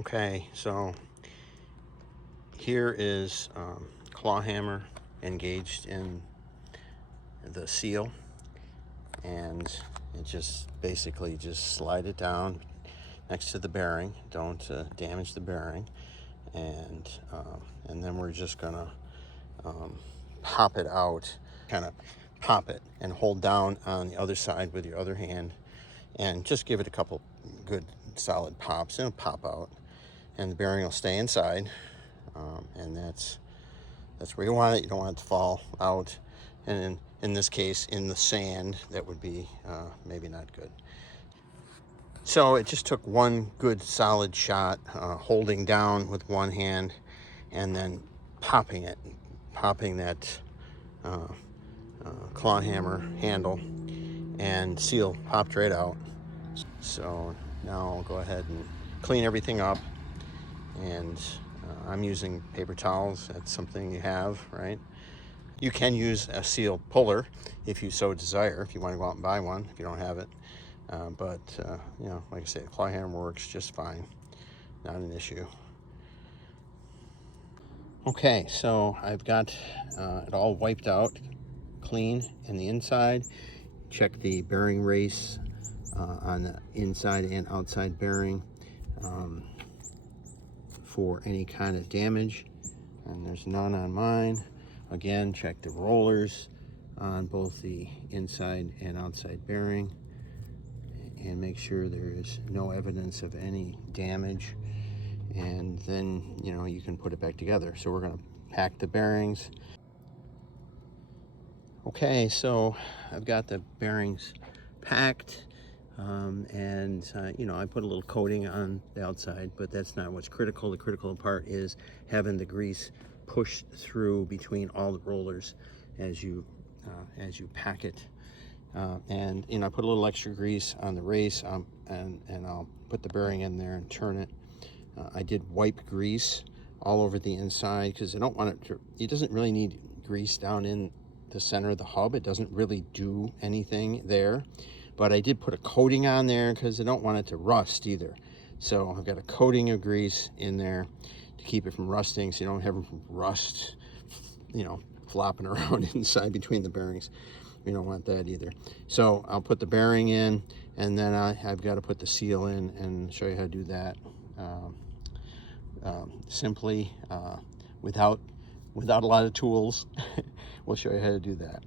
Okay, so here is claw hammer engaged in the seal, and it just basically just slide it down next to the bearing. Don't damage the bearing, and then we're just gonna pop it out, kind of pop it and hold down on the other side with your other hand, and just give it a couple good solid pops, and it'll pop out, and the bearing will stay inside. And that's where you want it. You don't want it to fall out, and in this case, in the sand, that would be maybe not good. So it just took one good solid shot, holding down with one hand, and then popping that claw hammer handle, and seal popped right out. So now I'll go ahead and clean everything up, and I'm using paper towels. That's something you have, right? You can use a seal puller if you so desire, if you want to go out and buy one, if you don't have it. But you know, like I say, the claw hammer works just fine, not an issue. Okay, so I've got it all wiped out, clean in the inside. Check the bearing race on the inside and outside bearing for any kind of damage, and there's none on mine. Again, check the rollers on both the inside and outside bearing, and make sure there is no evidence of any damage, and then you can put it back together. So we're going to pack the bearings. Okay, so I've got the bearings packed, and I put a little coating on the outside, but that's not what's critical. The critical part is having the grease push through between all the rollers as you pack it. And I put a little extra grease on the race, and I'll put the bearing in there and turn it. I did wipe grease all over the inside because I don't want it to, it doesn't really need grease down in the center of the hub. It doesn't really do anything there, but I did put a coating on there because I don't want it to rust either. So I've got a coating of grease in there to keep it from rusting, so you don't have rust flopping around inside between the bearings. We don't want that either. So I'll put the bearing in, and then I've got to put the seal in and show you how to do that simply, without a lot of tools. We'll show you how to do that.